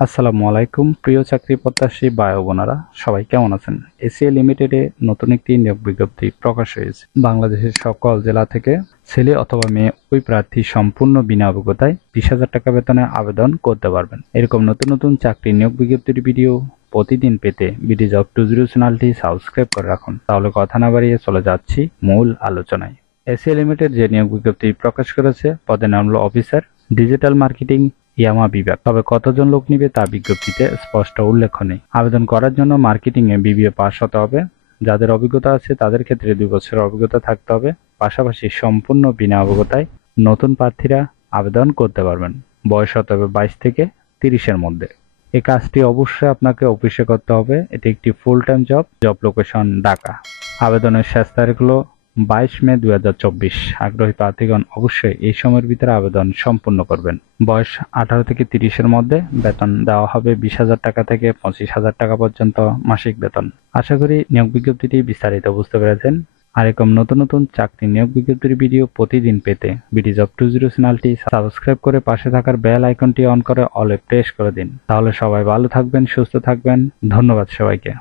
আসসালামু আলাইকুম প্রিয় চাকরি প্রত্যাশী ভাই ও বোনেরা, সবাই কেমন আছেন? এসিএ লিমিটেডে নতুন একটি নিয়োগ বিজ্ঞপ্তি প্রকাশ হয়েছে। বাংলাদেশের সকল জেলা থেকে ছেলে অথবা মেয়ে ওই প্রার্থী সম্পূর্ণ বিনা অভিজ্ঞতায় 20,000 টাকা বেতনে আবেদন করতে পারবেন। এরকম নতুন নতুন চাকরি নিয়োগ বিজ্ঞপ্তির ভিডিও প্রতিদিন পেতে বিডি জব 20 চ্যানেলটি সাবস্ক্রাইব করে রাখুন। তাহলে কথা না বাড়িয়ে চলে যাচ্ছি মূল আলোচনায়। এসিএ লিমিটেড যে নিয়োগ বিজ্ঞপ্তি প্রকাশ করেছে পদের নাম হলো অফিসার ডিজিটাল মার্কেটিং ইয়ামা বিভাগ। তবে কতজন লোক নিবে তা বিজ্ঞপ্তিতে স্পষ্ট উল্লেখ নেই। আবেদন করার জন্য মার্কেটিং এ বিবিএ পাস হতে হবে। যাদের অভিজ্ঞতা আছে তাদের ক্ষেত্রে 2 বছরের অভিজ্ঞতা থাকতে হবে। পাশাপাশি সম্পূর্ণ বিনা অভিজ্ঞতায় নতুন প্রার্থীরা আবেদন করতে পারবেন। বয়স হতে হবে 22 থেকে 30-এর মধ্যে। এই কাজটি অবশ্যই আপনাকে অফিসে করতে হবে। এটি একটি full time job. Job location Dhaka. আবেদনের শেষ তারিখ হলো 22 মে 2024। আগ্রহী প্রার্থীগণ অবশ্যই এই সময়ের ভিতরে আবেদন সম্পূর্ণ করবেন। বয়স 18 থেকে 30-এর মধ্যে। বেতন দেওয়া হবে 20,000 টাকা থেকে 25,000 টাকা পর্যন্ত মাসিক বেতন। আশা করি নিয়োগ বিজ্ঞপ্তিটি বিস্তারিত বুঝতে পেরেছেন। আর এরকম নতুন নতুন চাকরি নিয়োগ বিজ্ঞপ্তির ভিডিও প্রতিদিন পেতে বিডি জব 20 চ্যানেলটি সাবস্ক্রাইব করে পাশে থাকার বেল আইকনটি অন করে অলে প্রেস করে দিন। তাহলে সবাই ভালো থাকবেন, সুস্থ থাকবেন। ধন্যবাদ সবাইকে।